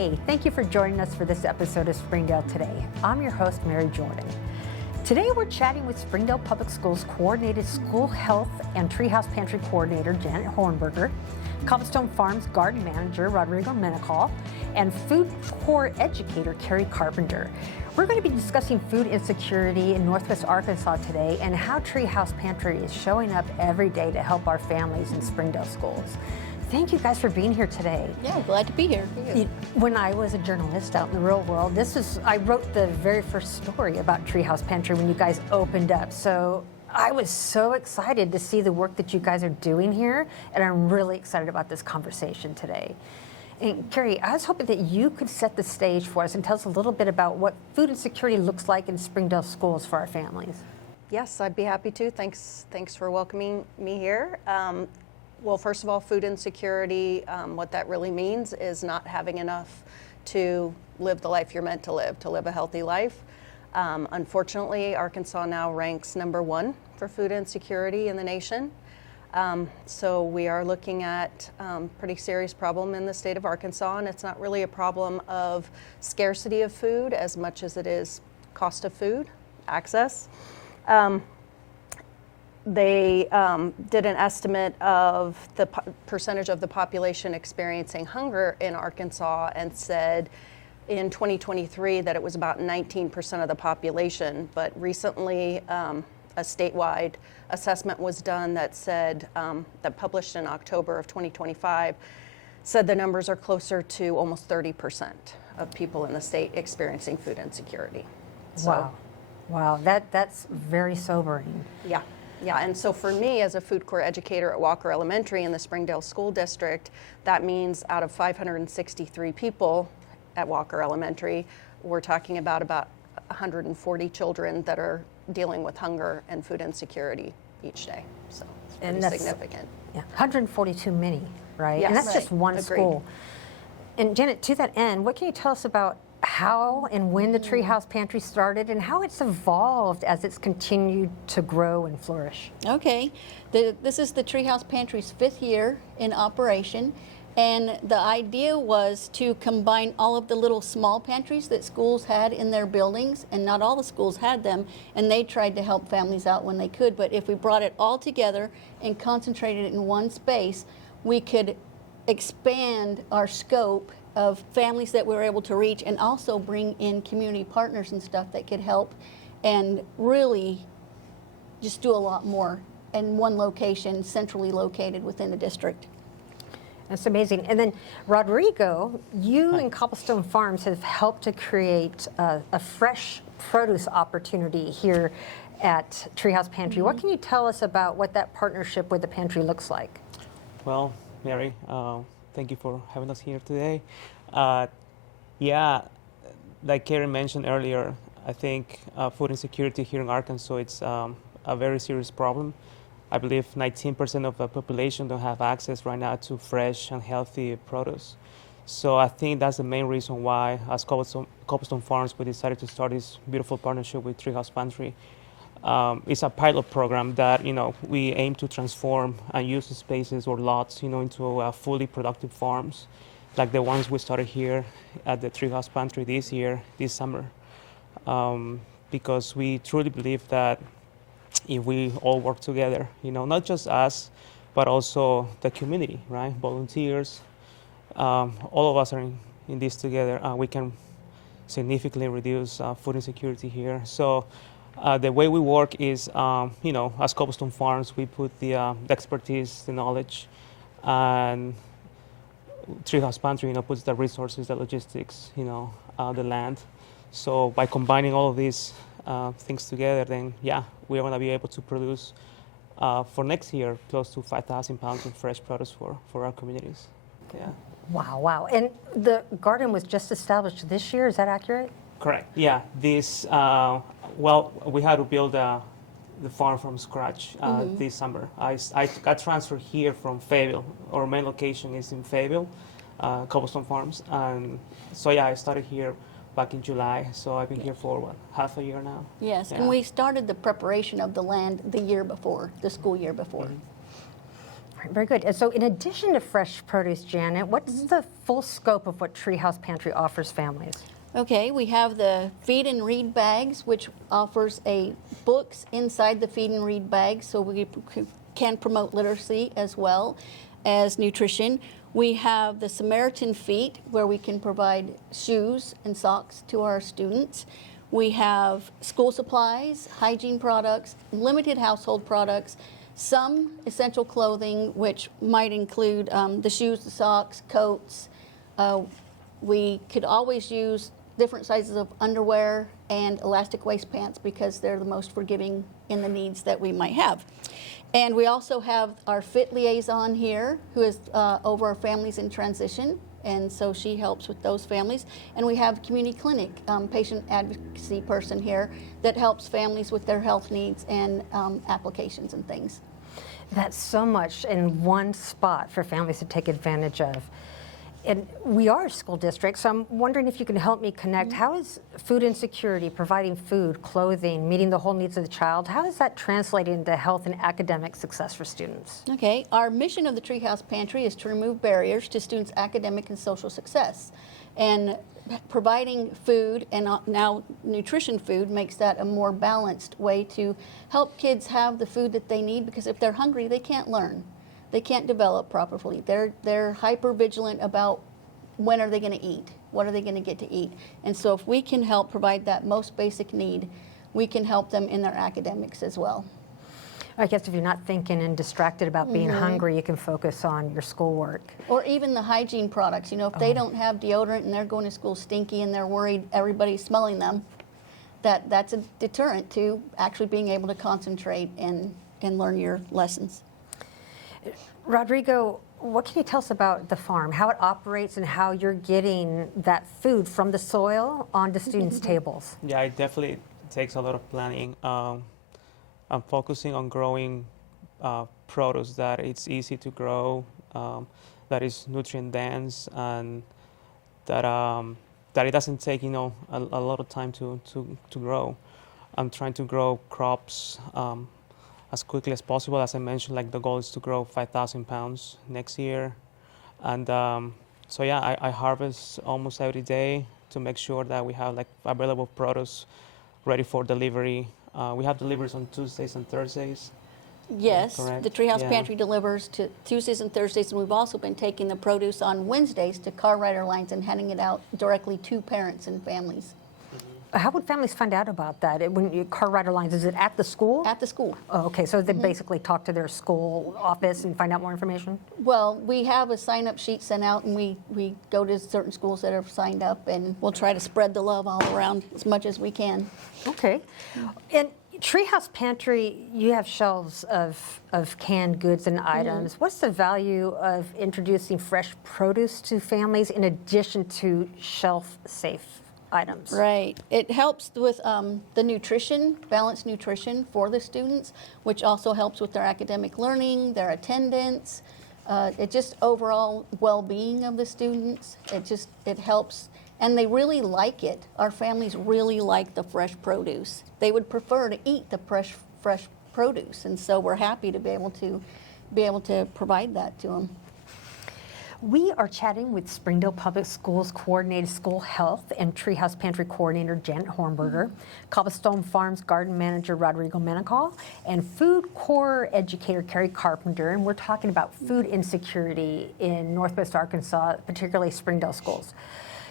Hey, thank you for joining us for this episode of Springdale Today. I'm your host, Mary Jordan. Today we're chatting with Springdale Public Schools Coordinated School Health and Treehouse Pantry Coordinator, Janet Hornberger, Cobblestone Farms Garden Manager, Rodrigo Menocal, and Food Corps Educator, Kerry Carpenter. We're going to be discussing food insecurity in Northwest Arkansas today and how Treehouse Pantry is showing up every day to help our families in Springdale schools. Thank you guys for being here today. Yeah, glad to be here. When I was a journalist out in the real world, I wrote the very first story about Treehouse Pantry when you guys opened up. So I was so excited to see the work that you guys are doing here, and I'm really excited about this conversation today. And Kerry, I was hoping that you could set the stage for us and tell us a little bit about what food insecurity looks like in Springdale schools for our families. Yes, I'd be happy to. Thanks for welcoming me here. Well, first of all, food insecurity, what that really means is not having enough to live the life you're meant to live a healthy life. Unfortunately, Arkansas now ranks #1 for food insecurity in the nation. So we are looking at a pretty serious problem in the state of Arkansas, and it's not really a problem of scarcity of food as much as it is cost of food, access. They did an estimate of the percentage of the population experiencing hunger in Arkansas and said in 2023 that it was about 19% of the population. But recently, a statewide assessment was done that said, that published in October of 2025, said the numbers are closer to almost 30% of people in the state experiencing food insecurity. So, Wow, that's very sobering. Yeah, and so for me as a food corps educator at Walker Elementary in the Springdale School District, that means out of 563 people at Walker Elementary, we're talking about 140 children that are dealing with hunger and food insecurity each day. So it's pretty significant. Yeah, 140 too many, right? Yes, and that's right. just one Agreed. school. And Janet, to that end, what can you tell us about how and when the Treehouse Pantry started and how it's evolved as it's continued to grow and flourish? Okay, this is the Treehouse Pantry's 5th year in operation, and the idea was to combine all of the little small pantries that schools had in their buildings, and not all the schools had them, and they tried to help families out when they could, but if we brought it all together and concentrated it in one space, we could expand our scope of families that we were able to reach and also bring in community partners and stuff that could help and really just do a lot more in one location, centrally located within the district. That's amazing. And then Rodrigo, you and Cobblestone Farms have helped to create a fresh produce opportunity here at Treehouse Pantry. What can you tell us about what that partnership with the pantry looks like? Well, Mary, thank you for having us here today. Yeah, like Kerry mentioned earlier, I think food insecurity here in Arkansas, it's a very serious problem. I believe 19% of the population don't have access right now to fresh and healthy produce. So I think that's the main reason why, as Cobblestone Farms, we decided to start this beautiful partnership with Treehouse Pantry. It's a pilot program that we aim to transform and use the spaces or lots into fully productive farms, like the ones we started here at the Treehouse Pantry this summer, because we truly believe that if we all work together, not just us, but also the community, right? Volunteers, all of us are in this together. We can significantly reduce food insecurity here. So. The way we work is, as Cobblestone Farms, we put the expertise, the knowledge, and Treehouse Pantry, puts the resources, the logistics, the land. So by combining all of these things together, then we're going to be able to produce for next year close to 5,000 pounds of fresh produce for our communities. Yeah. Wow. And the garden was just established this year, is that accurate? Correct. Yeah. This, we had to build the farm from scratch this summer. I got transferred here from Fayetteville. Our main location is in Fayetteville, Cobblestone Farms. And so, I started here back in July. So I've been here for, half a year now? Yes, and we started the preparation of the land the school year before. Mm-hmm. Very good. And so in addition to fresh produce, Janet, what's the full scope of what Treehouse Pantry offers families? Okay, we have the feed and read bags, which offers books inside the feed and read bags, so we can promote literacy as well as nutrition. We have the Samaritan Feet, where we can provide shoes and socks to our students. We have school supplies, hygiene products, limited household products, some essential clothing, which might include the shoes, the socks, coats. We could always use different sizes of underwear and elastic waist pants because they're the most forgiving in the needs that we might have. And we also have our FIT liaison here, who is over our families in transition, and so she helps with those families. And we have community clinic patient advocacy person here that helps families with their health needs and applications and things. That's so much in one spot for families to take advantage of. And we are a school district, so I'm wondering if you can help me connect. How is food insecurity, providing food, clothing, meeting the whole needs of the child, how is that translating into health and academic success for students? Okay, our mission of the Treehouse Pantry is to remove barriers to students' academic and social success. And providing food and now nutrition food makes that a more balanced way to help kids have the food that they need, because if they're hungry, they can't learn. They can't develop properly. They're hyper vigilant about when are they going to eat, what are they going to get to eat. And so if we can help provide that most basic need, we can help them in their academics as well. I guess if you're not thinking and distracted about being hungry, you can focus on your schoolwork. Or even the hygiene products. You know, if they don't have deodorant and they're going to school stinky and they're worried everybody's smelling them, that's a deterrent to actually being able to concentrate and learn your lessons. Rodrigo, what can you tell us about the farm, how it operates and how you're getting that food from the soil onto students' tables? Yeah, it definitely takes a lot of planning. I'm focusing on growing produce that it's easy to grow, that is nutrient dense, and that it doesn't take a lot of time to grow. I'm trying to grow crops as quickly as possible. As I mentioned, like the goal is to grow 5,000 pounds next year. And so yeah, I harvest almost every day to make sure that we have like available produce ready for delivery. We have deliveries on Tuesdays and Thursdays. Yes, Correct. the Treehouse Yeah. Pantry delivers to Tuesdays and Thursdays, and we've also been taking the produce on Wednesdays to car rider lines and handing it out directly to parents and families. How would families find out about that? When you car rider lines, is it at the school? At the school. Oh, okay, so they basically talk to their school office and find out more information? Well, we have a sign-up sheet sent out, and we go to certain schools that have signed up, and we'll try to spread the love all around as much as we can. Okay. And Treehouse Pantry, you have shelves of canned goods and items. What's the value of introducing fresh produce to families in addition to shelf-safe items? Right. It helps with the nutrition, balanced nutrition for the students, which also helps with their academic learning, their attendance, it just overall well-being of the students. It helps, and they really like it. Our families really like the fresh produce. They would prefer to eat the fresh produce, and so we're happy to be able to provide that to them. We are chatting with Springdale Public Schools Coordinated School Health and Treehouse Pantry Coordinator Janet Hornberger, Cobblestone Farms Garden Manager Rodrigo Menocal, and Food Corps Educator Kerry Carpenter, and we're talking about food insecurity in Northwest Arkansas, particularly Springdale schools.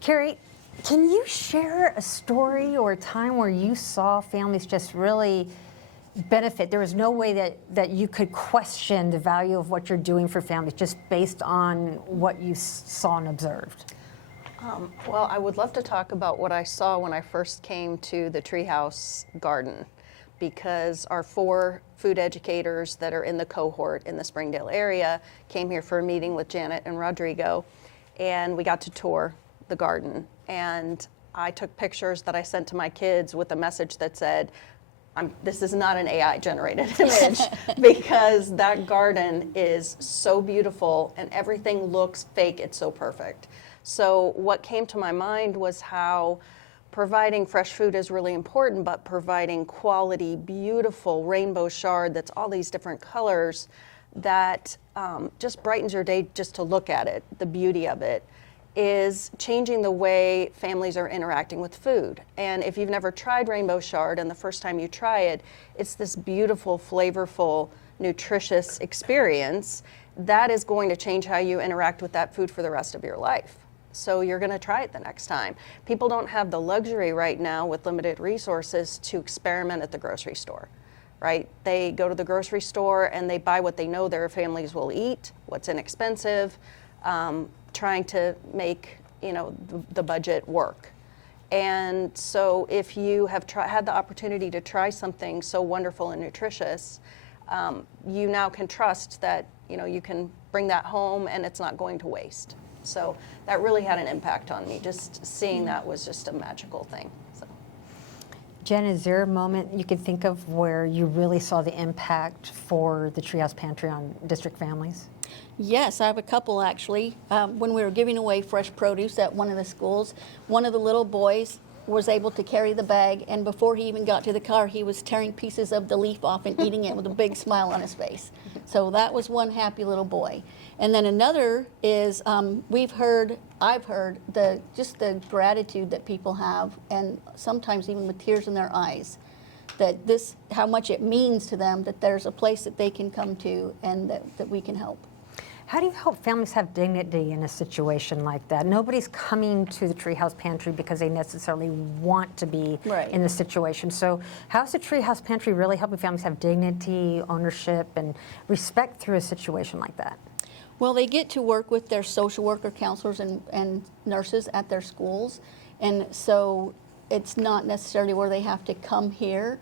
Kerry, can you share a story or a time where you saw families just really benefit? There was no way that you could question the value of what you're doing for families just based on what you saw and observed. Well, I would love to talk about what I saw when I first came to the Treehouse Garden, because our 4 food educators that are in the cohort in the Springdale area came here for a meeting with Janet and Rodrigo, and we got to tour the garden. And I took pictures that I sent to my kids with a message that said, this is not an AI-generated image, because that garden is so beautiful and everything looks fake. It's so perfect. So what came to my mind was how providing fresh food is really important, but providing quality, beautiful rainbow chard that's all these different colors that just brightens your day just to look at it, the beauty of it, is changing the way families are interacting with food. And if you've never tried Rainbow Shard and the first time you try it, it's this beautiful, flavorful, nutritious experience that is going to change how you interact with that food for the rest of your life. So you're going to try it the next time. People don't have the luxury right now with limited resources to experiment at the grocery store, right? They go to the grocery store and they buy what they know their families will eat, what's inexpensive, trying to make, you know, the budget work. And so if you have had the opportunity to try something so wonderful and nutritious, you now can trust that, you know, you can bring that home and it's not going to waste. So that really had an impact on me. Just seeing that was just a magical thing. So. Jen, is there a moment you could think of where you really saw the impact for the Treehouse Pantry on district families? Yes, I have a couple actually. When we were giving away fresh produce at one of the schools, one of the little boys was able to carry the bag, and before he even got to the car, he was tearing pieces of the leaf off and eating it with a big smile on his face. So that was one happy little boy. And then another is I've heard just the gratitude that people have, and sometimes even with tears in their eyes, that how much it means to them that there's a place that they can come to and that we can help. How do you help families have dignity in a situation like that? Nobody's coming to the Treehouse Pantry because they necessarily want to be in the situation. So how's the Treehouse Pantry really helping families have dignity, ownership, and respect through a situation like that? Well, they get to work with their social worker, counselors, and nurses at their schools. And so it's not necessarily where they have to come here.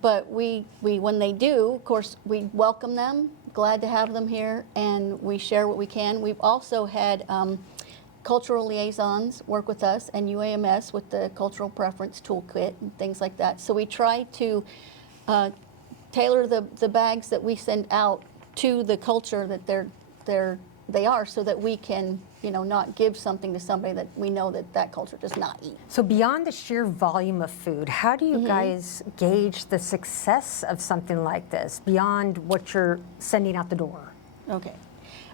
But we when they do, of course, we welcome them, glad to have them here, and we share what we can. We've also had cultural liaisons work with us and UAMS with the cultural preference toolkit and things like that. So we try to tailor the bags that we send out to the culture that they are, so that we can, you know, not give something to somebody that we know that culture does not eat. So beyond the sheer volume of food, how do you guys gauge the success of something like this beyond what you're sending out the door? Okay.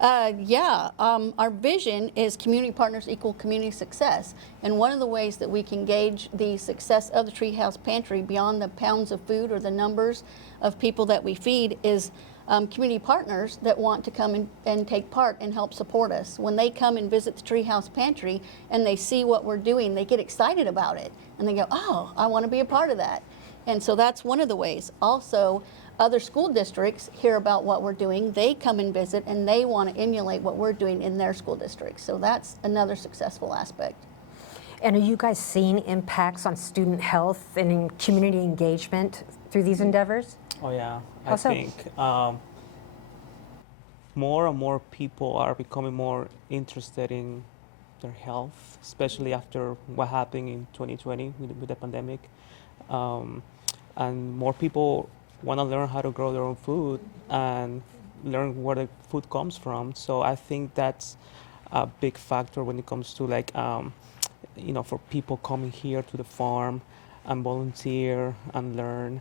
Our vision is community partners equal community success. And one of the ways that we can gauge the success of the Treehouse Pantry beyond the pounds of food or the numbers of people that we feed is community partners that want to come and take part and help support us. When they come and visit the Treehouse Pantry and they see what we're doing, they get excited about it. And they go, oh, I want to be a part of that. And so that's one of the ways. Also, other school districts hear about what we're doing, they come and visit, and they want to emulate what we're doing in their school districts. So that's another successful aspect. And are you guys seeing impacts on student health and in community engagement through these endeavors? Oh yeah, How so? I think more and more people are becoming more interested in their health, especially after what happened in 2020 with the pandemic. And more people want to learn how to grow their own food and learn where the food comes from. So I think that's a big factor when it comes to for people coming here to the farm and volunteer and learn.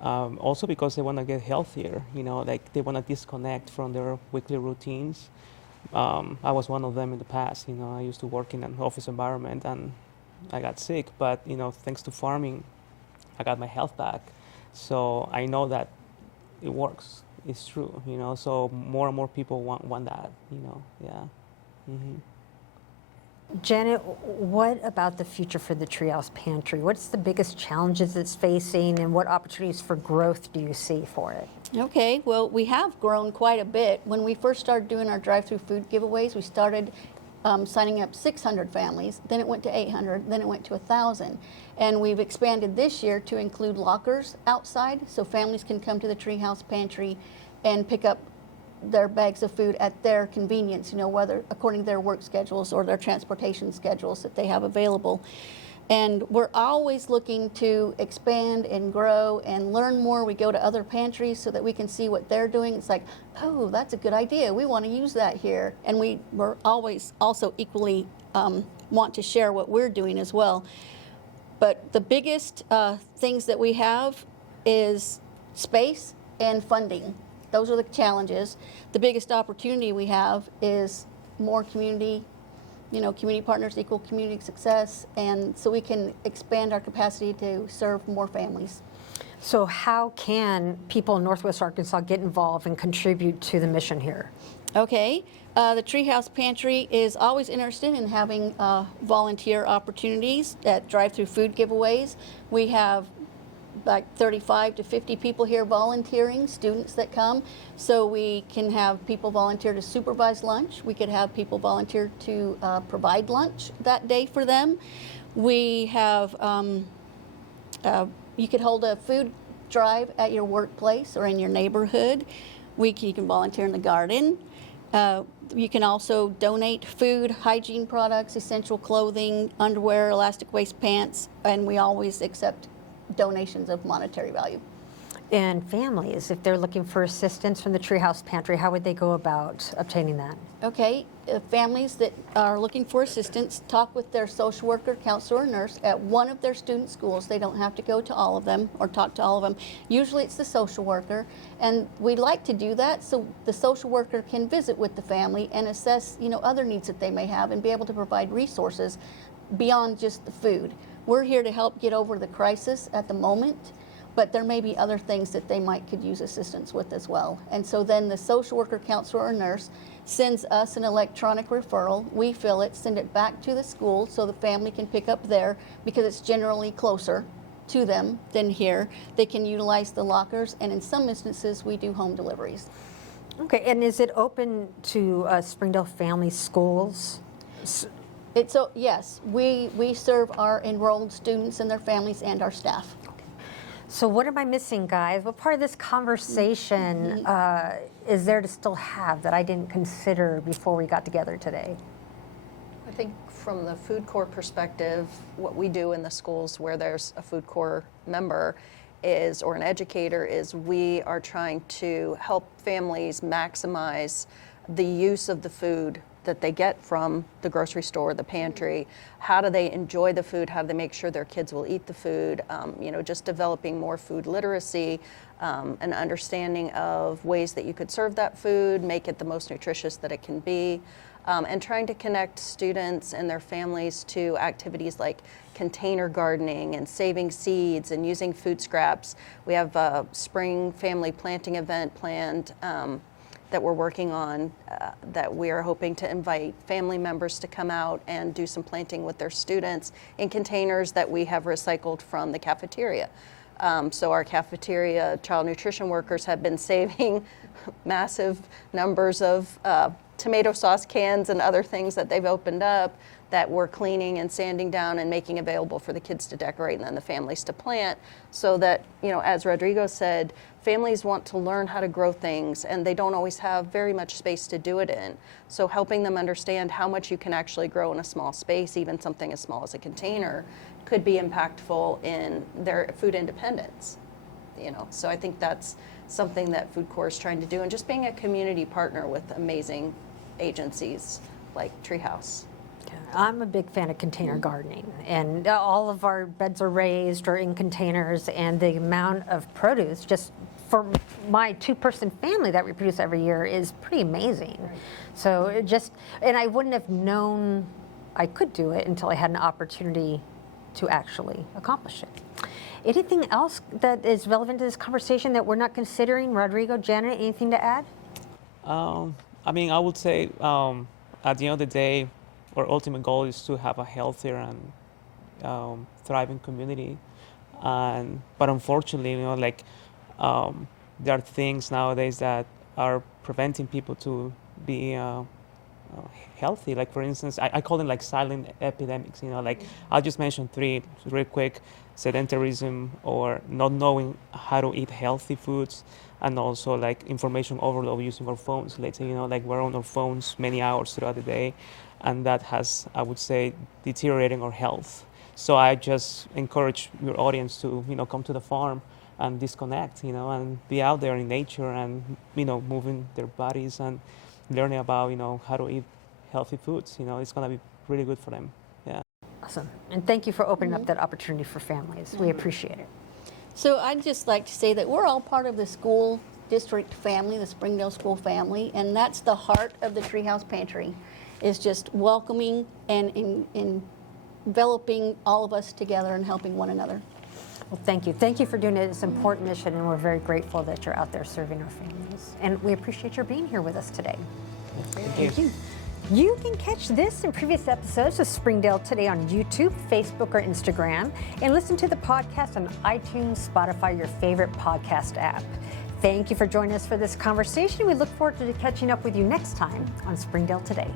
Also because they want to get healthier, they want to disconnect from their weekly routines. I was one of them in the past. I used to work in an office environment and I got sick, but thanks to farming, I got my health back. So I know that it works. It's true, so more and more people want that, yeah. Mm-hmm. Janet, what about the future for the Treehouse Pantry? What's the biggest challenges it's facing, and what opportunities for growth do you see for it? Okay, well, we have grown quite a bit. When we first started doing our drive-through food giveaways, we started signing up 600 families, then it went to 800, then it went to 1,000. And we've expanded this year to include lockers outside, so families can come to the Treehouse Pantry and pick up their bags of food at their convenience, whether according to their work schedules or their transportation schedules that they have available. And we're always looking to expand and grow and learn more. We go to other pantries so that we can see what they're doing. It's like, oh, that's a good idea. We want to use that here. And we're always also equally want to share what we're doing as well. But the biggest things that we have is space and funding. those are the challenges. The biggest opportunity we have is more community, community partners equal community success, and so we can expand our capacity to serve more families. So how can people in Northwest Arkansas get involved and contribute to the mission here? Okay, the Treehouse Pantry is always interested in having volunteer opportunities at drive-through food giveaways. We have like 35 to 50 people here volunteering, students that come. So we can have people volunteer to supervise lunch. We could have people volunteer to provide lunch that day for them. We have, you could hold a food drive at your workplace or in your neighborhood. You can volunteer in the garden. You can also donate food, hygiene products, essential clothing, underwear, elastic waist pants, and we always accept donations of monetary value. And families, if they're looking for assistance from the Treehouse Pantry, how would they go about obtaining that? Okay, families that are looking for assistance, talk with their social worker, counselor, or nurse at one of their student schools. They don't have to go to all of them or talk to all of them. Usually it's the social worker, and we like to do that so the social worker can visit with the family and assess, other needs that they may have and be able to provide resources beyond just the food. We're here to help get over the crisis at the moment, but there may be other things that they could use assistance with as well. And so then the social worker, counselor, or nurse sends us an electronic referral. We fill it, send it back to the school so the family can pick up there because it's generally closer to them than here. They can utilize the lockers, and in some instances, we do home deliveries. Okay, and is it open to Springdale family schools? Yes, we serve our enrolled students and their families and our staff. So what am I missing, guys? What part of this conversation is there to still have that I didn't consider before we got together today? I think from the food corps perspective, what we do in the schools where there's a food corps member or an educator is we are trying to help families maximize the use of the food that they get from the grocery store, the pantry. How do they enjoy the food? How do they make sure their kids will eat the food? Just developing more food literacy, an understanding of ways that you could serve that food, make it the most nutritious that it can be, and trying to connect students and their families to activities like container gardening and saving seeds and using food scraps. We have a spring family planting event planned that we're working on that we are hoping to invite family members to come out and do some planting with their students in containers that we have recycled from the cafeteria. So our cafeteria child nutrition workers have been saving massive numbers of tomato sauce cans and other things that they've opened up that we're cleaning and sanding down and making available for the kids to decorate and then the families to plant, so that, as Rodrigo said, families want to learn how to grow things and they don't always have very much space to do it in. So helping them understand how much you can actually grow in a small space, even something as small as a container, could be impactful in their food independence. So I think that's something that Food Corps is trying to do, and just being a community partner with amazing agencies like Treehouse. I'm a big fan of container gardening, and all of our beds are raised or in containers, and the amount of produce just for my two-person family that we produce every year is pretty amazing. Right. So and I wouldn't have known I could do it until I had an opportunity to actually accomplish it. Anything else that is relevant to this conversation that we're not considering? Rodrigo, Janet, anything to add? I would say at the end of the day, our ultimate goal is to have a healthier and thriving community. But unfortunately, there are things nowadays that are preventing people to be healthy. Like, for instance, I call them like silent epidemics. I'll just mention three real quick: sedentarism, or not knowing how to eat healthy foods, and also like information overload using our phones. Let's say, we're on our phones many hours throughout the day, and that has, I would say, deteriorating our health. So I just encourage your audience to, come to the farm and disconnect, and be out there in nature and, moving their bodies and learning about, how to eat healthy foods. It's going to be really good for them. Yeah. Awesome. And thank you for opening up that opportunity for families. We appreciate it. So I'd just like to say that we're all part of the school district family, the Springdale School family, and that's the heart of the Treehouse Pantry, is just welcoming and enveloping all of us together and helping one another. Well, thank you. Thank you for doing it. It's an important mission, and we're very grateful that you're out there serving our families. And we appreciate your being here with us today. Thank you. You can catch this and previous episodes of Springdale Today on YouTube, Facebook, or Instagram, and listen to the podcast on iTunes, Spotify, your favorite podcast app. Thank you for joining us for this conversation. We look forward to catching up with you next time on Springdale Today.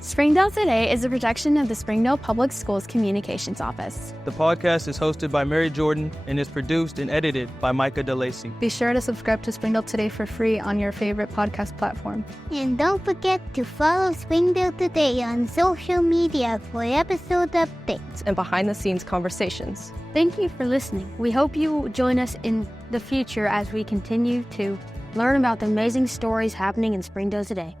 Springdale Today is a production of the Springdale Public Schools Communications Office. The podcast is hosted by Mary Jordan and is produced and edited by Micah DeLacy. Be sure to subscribe to Springdale Today for free on your favorite podcast platform. And don't forget to follow Springdale Today on social media for episode updates and behind-the-scenes conversations. Thank you for listening. We hope you join us in the future as we continue to learn about the amazing stories happening in Springdale today.